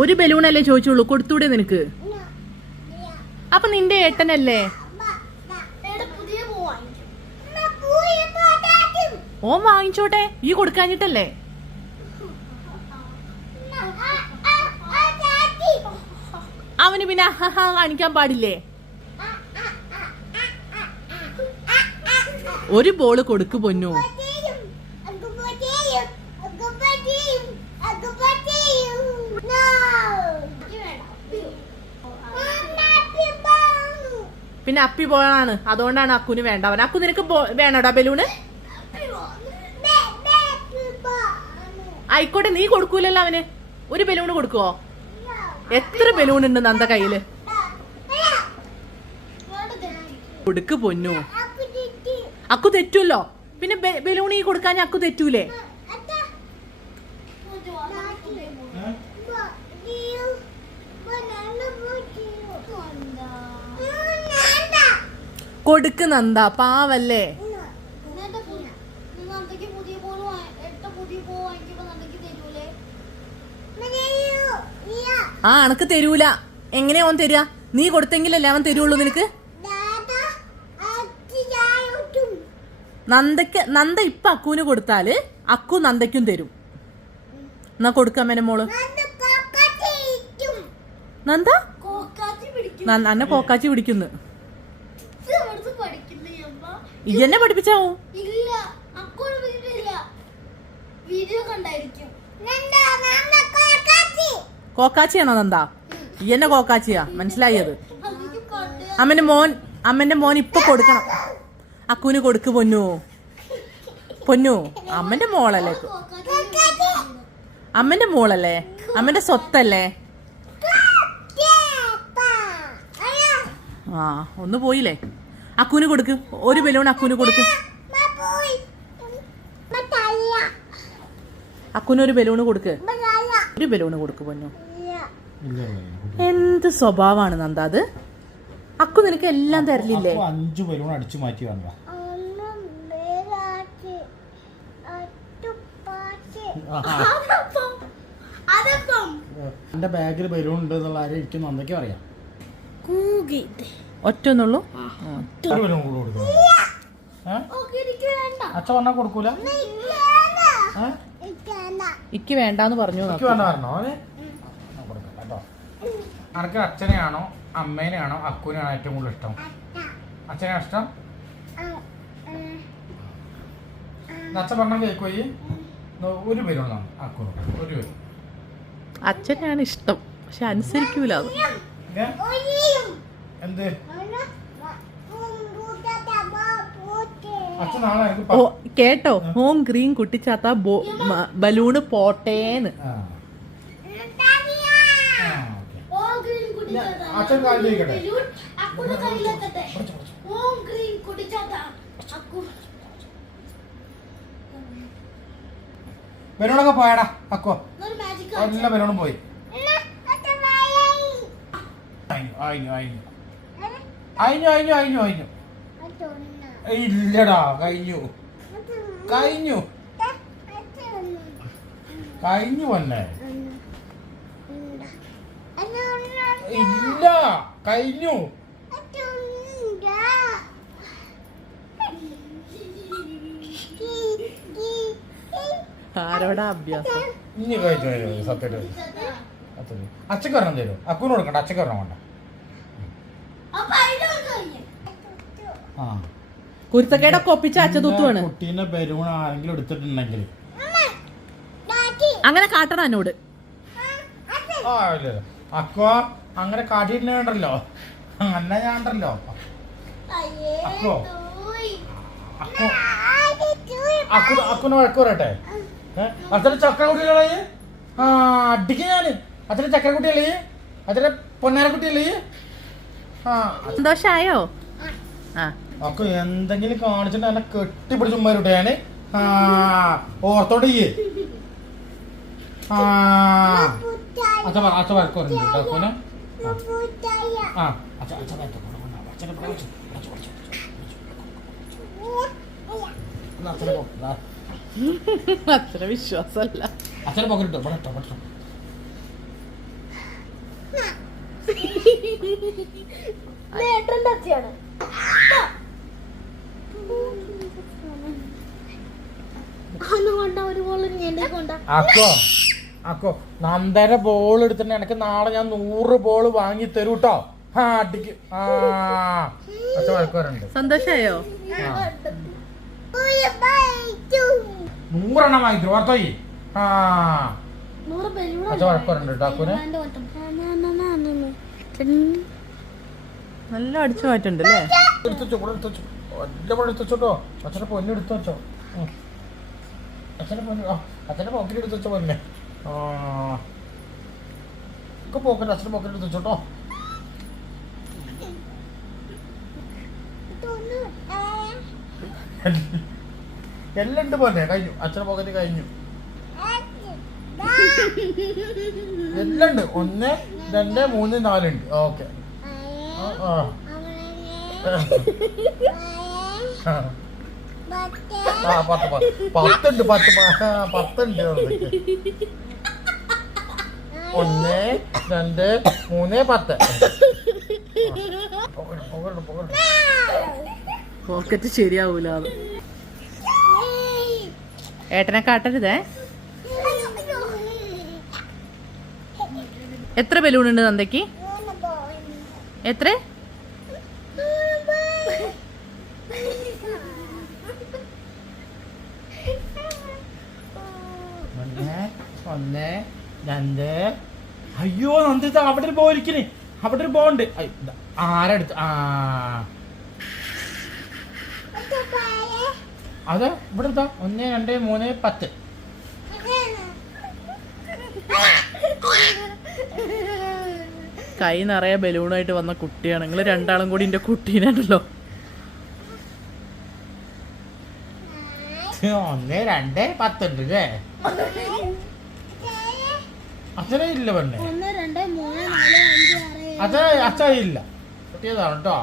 ഒരു ബലൂൺ അല്ലേ ചോദിച്ചുള്ളൂ. കൊടുത്തൂടെ നിനക്ക്. അപ്പൊ നിന്റെ ഏട്ടനല്ലേ? ഓൻ വാങ്ങിച്ചോട്ടെ. ഈ കൊടുക്കാഞ്ഞിട്ടല്ലേ? അവന് പിന്നെ അഹഹ കാണിക്കാൻ പാടില്ലേ? ഒരു ബോൾ കൊടുക്കു പൊന്നു. പിന്നെ അപ്പി ബോളാണ് അതുകൊണ്ടാണ് അക്കുന് വേണ്ട അവൻ അക്കു നിനക്ക് വേണോടാ ബലൂണ്? ആയിക്കോട്ടെ നീ കൊടുക്കൂലല്ലോ അവന്. ഒരു ബലൂൺ കൊടുക്കുവോ? എത്ര ബലൂൺ ഉണ്ട് നന്ദ കയ്യിൽ? കൊടുക്ക് പൊന്നു. അക്കു തെറ്റുമല്ലോ പിന്നെ ബലൂൺ ഈ കൊടുക്കാൻ അക്കു തെറ്റൂലേ? കൊടുക്ക് നന്ദ പാവല്ലേ? ആ അനക്ക് തരൂല. എങ്ങനെയാ അവൻ തരിക നീ കൊടുത്തെങ്കിലല്ലേ അവൻ തരുള്ളൂ നിനക്ക്? നന്ദക്ക് നന്ദ ഇപ്പൊ അക്കുവിന് കൊടുത്താൽ അക്കു നന്ദയ്ക്കും തരും. എന്നാ കൊടുക്കാം എന്നെ മോൾ. നന്ദ കോക്കാച്ചി പിടിക്കും. ന- കോക്കാച്ചി പിടിക്കുന്നു. എന്നെ പഠിപ്പിച്ചാവോ ഇല്ല വീഡിയോ കണ്ടായിരിക്കും. കോക്കാച്ചിയാണോ നന്ദ? ഇയെന്നെ കോക്കാച്ചിയാ? മനസ്സിലായത്. അമ്മന്റെ മോൻ അമ്മന്റെ മോൻ ഇപ്പൊ കൊടുക്കണം. അക്കുവിന് കൊടുക്ക് പൊന്നു. പൊന്നു അമ്മന്റെ മോളല്ലേ? അമ്മന്റെ മോളല്ലേ? അമ്മന്റെ സ്വത്തല്ലേ? ആ ഒന്ന് പോയില്ലേ? അക്കുവിന് കൊടുക്ക്. ഒരു ബലൂൺ അക്കുവിന് കൊടുക്ക്. അക്കുവിന് ഒരു ബലൂണ് കൊടുക്ക്. ഒരു ബലൂണ് കൊടുക്ക് പൊന്നു. എന്ത് സ്വഭാവമാണ് നന്ദ അത്? അക്കു നിനക്ക് എല്ലാം തരലില്ലേ? അഞ്ചു ബലൂൺ അടിച്ചു മാറ്റി എന്റെ ബാഗിൽ ബലൂൺ ഉണ്ട് എന്നുള്ള ആരെയും എനിക്ക് നന്ദയ്ക്ക് അറിയാം. കൂകിട്ട് ഒറ്റ. അച്ഛൻ പറഞ്ഞാൽ കൊടുക്കൂല? ഏ? ഇക്ക് വേണ്ടാന്ന് പറഞ്ഞു പറഞ്ഞോ? അനക്ക് അച്ഛനെയാണോ അമ്മേനെയാണോ അക്കുവിനെയാണോ ഏറ്റവും കൂടുതൽ ഇഷ്ടം? അച്ഛനെ ഇഷ്ടം? അച്ഛൻ പറഞ്ഞാൽ കേൾക്കുപോയി ഒരു ബലൂൺ അക്കു ഒരു പേര്. അച്ഛനെയാണ് ഇഷ്ടം പക്ഷെ അനുസരിക്കൂല അത്? എന്ത്? ഓ കേട്ടോ. ഹോം ഗ്രീൻ കുട്ടിച്ചാത്ത ബലൂണ് പോട്ടേന്ന്. അച്ഛൻ ബലൂണൊക്കെ പോയടാ അക്കോ. എല്ലാ ബലൂണും പോയി. അയിഞ്ഞു അയിഞ്ഞു അയിഞ്ഞു അയിഞ്ഞു അയിഞ്ഞു അയിഞ്ഞു അയിഞ്ഞു. ഇല്ലടാ കഴിഞ്ഞു. കഴിഞ്ഞു. കഴിഞ്ഞു വന്നേ ഇല്ല കഴിഞ്ഞു. ആരോടാ അഭ്യാസം? ഇനി കഴിഞ്ഞു സത്യം ഒരെണ്ണം തരും. അക്കുവിന് കൊടുക്കണ്ട അച്ഛക്ക് ഒരെണ്ണം വേണ്ട അപ്പൊ അതിന്റെ കഴിഞ്ഞു ആ കുരുത്തക്കേടൊക്കെ ഒപ്പിച്ച അച്ഛ തുത്തുവാണ്. കുട്ടീന്റെ ബലൂൺ ആരെങ്കിലും എടുത്തിട്ടുണ്ടെങ്കിൽ. അങ്ങനെ കാട്ടണം എന്നോട്. അക്കോ അങ്ങനെ കാട്ടിട്ടുണ്ടല്ലോ അങ്ങനെ ഞാൻ ഉണ്ടല്ലോ അക്കോ. അക്കോ അക്കു അക്കുനെ വഴക്ക് പറയട്ടെ? അച്ഛനെ ചക്രക്കുട്ടികളെ ആ അടിക്ക് ഞാൻ. അച്ഛനെ ചക്രക്കുട്ടിയല്ലേ അച്ഛനെ പൊന്നാരക്കുട്ടിയല്ലേ ആ സന്തോഷായോ? അക്കു എന്തെങ്കിലും കാണിച്ചിട്ട് എന്നെ കെട്ടിപ്പിടിച്ച് ഉമ്മാരുട്ടെ ഞാൻ? ആ ഓർത്തോണ്ട് ചെയ്യേ ആ. അച്ഛൻ പറ അച്ഛൻ വഴക്ക് പറഞ്ഞു ആ. അച്ഛ അച്ഛ. അച്ഛനെ വിശ്വാസമല്ല. അച്ഛനെ പോക്കറ്റിട്ടോ ഇവിടെ ഇട്ടോ ഇവിടെ ഇട്ടോ. അക്കോ അക്കോ നന്ദര ബോൾ എടുത്തിട്ട് എനിക്ക് നാളെ ഞാൻ നൂറ് ബോൾ വാങ്ങി തരൂ കേട്ടോ ആ അടിക്ക്. ആ. വഴക്കുവരുണ്ട് സന്തോഷായോ? നൂറെണ്ണം വാങ്ങി തരും ഓർത്തോ ഈ. ആ. വഴക്കുവരുണ്ട് കേട്ടോ അക്കുന് നല്ല അടിച്ചു മാറ്റുണ്ട് അല്ലേ എടുത്തു വെച്ചോ. അച്ഛനെ പൊന്നു എടുത്തു വെച്ചോ അച്ഛനെ എടുത്തു വെച്ചോട്ടോ എല്ലാം ഉണ്ട് പോന്നെ. കഴിഞ്ഞു. അച്ഛനെ പോക്കറ്റ് കഴിഞ്ഞു. എല്ലാം ഉണ്ട്. ഒന്ന് രണ്ട് മൂന്ന് നാലുണ്ട് ഓക്കെ. പത്തുണ്ട് പത്ത് പത്തുണ്ട്. ഒന്ന് രണ്ട് മൂന്ന് പത്ത്. പോക്കറ്റ് ശരിയാവൂല. ഏട്ടനെ കാട്ടരുതേ എത്ര ബലൂൺ ഉണ്ട് നന്ദയ്ക്ക് എത്ര? ഒന്ന് ഒന്ന് രണ്ട്. അയ്യോ നന്ദിത അവിടെ ഒരു ബോലിക്കണ് അവിടെ ഒരു ബോണ്ട്. ആരെടുത്ത്? ആ. അതെ ഇവിടെ എന്താ ഒന്ന് രണ്ട് മൂന്ന് പത്ത്. കൈ നിറയെ ബലൂണായിട്ട് വന്ന കുട്ടിയാണ്. നിങ്ങൾ രണ്ടാളും കൂടി എന്റെ കുട്ടീനാണല്ലോ. ഒന്ന് രണ്ട് പത്തുണ്ട് അല്ലേ അച്ഛനെ ഇല്ല പെണ്ണെ. ഒന്ന് രണ്ട് മൂന്ന് നാല് അഞ്ച് ആറ് അച്ഛ അച്ഛ ഇല്ല. കിട്ടിയതാണ് കേട്ടോ?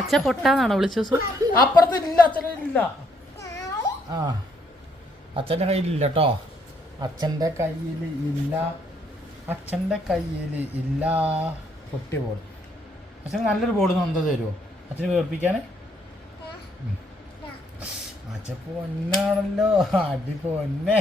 അച്ഛ പൊട്ടാന്നാണോ വിളിച്ചു അപ്പുറത്ത് ഇല്ല അച്ഛനെ ഇല്ല. ആ. അച്ഛന്റെ കയ്യിലില്ല കേട്ടോ അച്ഛന്റെ കയ്യിൽ ഇല്ല. അച്ഛന്റെ കയ്യിൽ ഇല്ല പൊട്ടി ബോൾ അച്ഛന് നല്ലൊരു ബോൾ നന്ദ തരുമോ അച്ഛന് വേർപ്പിക്കാൻ? അച്ഛൻ പൊന്നാണല്ലോ അടി പൊന്നെ.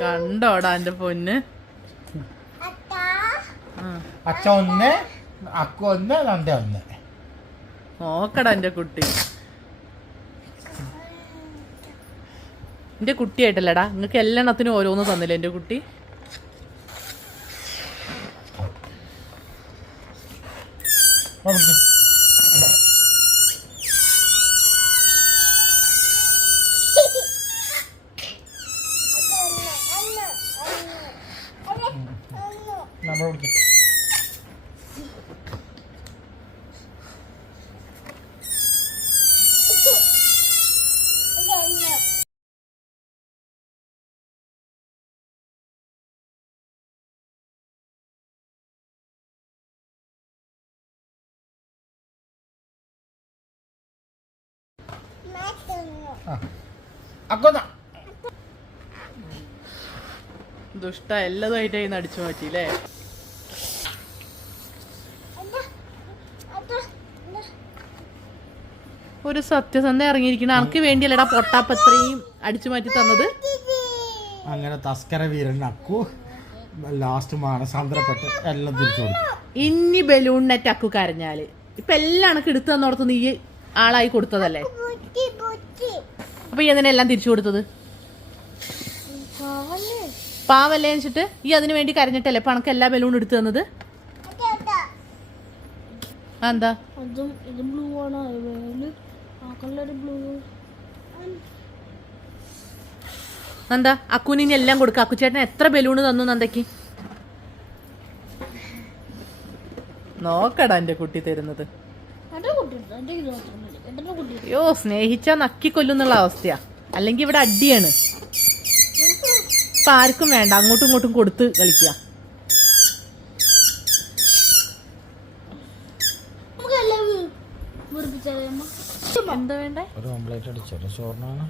കണ്ടോടാ എന്റെ പൊന്ന്. അച്ഛ ഒന്ന് അക്ക ഒന്ന് നന്ദ ഒന്ന്. നോക്കടാ എന്റെ കുട്ടി. എന്റെ കുട്ടിയായിട്ടല്ലടാ നിങ്ങക്ക് എല്ലാത്തിനും ഓരോന്ന് തന്നില്ല എന്റെ കുട്ടി. നമ്മൾ ആ അക്കൊന്ന ദുഷ്ട എല്ലാതുമായിട്ട് ഇന്ന് അടിച്ചു മാറ്റിയില്ലേ? ഒരു സത്യസന്ധ ഇറങ്ങിയിരിക്കണ. അനക്ക് വേണ്ടിയല്ലടാ പൊട്ടാപ്പത്രയും അടിച്ചു മാറ്റി തന്നത്. അങ്ങനെ തസ്കര വീരൻ അക്കു ലാസ്റ്റ് മാനസാന്തരപ്പെട്ട് എല്ലാം തിരിച്ചു കൊടുത്തു. ഇനി ബലൂണിനെറ്റ് അക്കു കരഞ്ഞാൽ. ഇപ്പൊ എല്ലാം അനക്ക് എടുത്തു തന്നോടത്ത് നീ ആളായി കൊടുത്തതല്ലേ? അപ്പൊ ഈ അതിനെല്ലാം തിരിച്ചു കൊടുത്തത്? പാവല്ലേ? വെച്ചിട്ട്? ഈ അതിനു വേണ്ടി കരഞ്ഞിട്ടല്ലേ പണക്ക് എല്ലാ ബലൂണും എടുത്തു തന്നത്? എന്താ അതും ഇത് ബ്ലൂ ആണ്. വേൽ ആ കളർ ബ്ലൂ നന്ദ ഇനി എല്ലാം കൊടുക്ക. അക്കുച്ചേട്ടൻ എത്ര ബലൂണ് തന്നു നന്ദയ്ക്ക്? നോക്കടാ എന്റെ കുട്ടി തരുന്നത്. അയ്യോ സ്നേഹിച്ചാ നക്കി കൊല്ലുന്നുള്ള അവസ്ഥയാ. അല്ലെങ്കിൽ ഇവിടെ അടിയാണ്. ഇപ്പൊ ആർക്കും വേണ്ട. അങ്ങോട്ടും ഇങ്ങോട്ടും കൊടുത്ത് കളിക്കുക. എന്താ വേണ്ടേ? ഒരു ഓംപ്ലേറ്റ് അടിച്ചോ? ചോറിനാണ്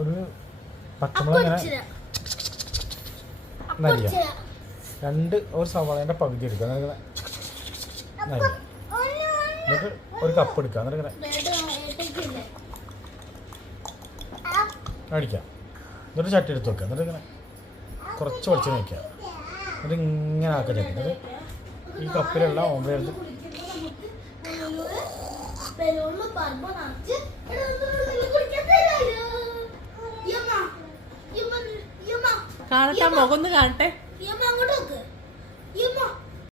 ഒരു രണ്ട് ഒരു സവാളേന്റെ പകുതി എടുക്കുക എന്നിട്ട് ഒരു കപ്പ് എടുക്കാം. എന്നിട്ട് ഇങ്ങനെ അടിക്കാം. എന്നിട്ട് ചട്ടി എടുത്ത് വെക്കാം. എന്നിട്ട് ഇങ്ങനെ കുറച്ച് വെളിച്ചെണ്ണ വയ്ക്കുക എന്നിട്ട് ഇങ്ങനെ ആക്കുക ചട്ടി എന്നിട്ട് ഈ കപ്പിലുള്ള ഓംബ്ര എടുത്ത് കാണട്ടെ മുഖം ഒന്ന് കാണട്ടെ. യമ്മ അങ്ങോട്ട് നോക്ക്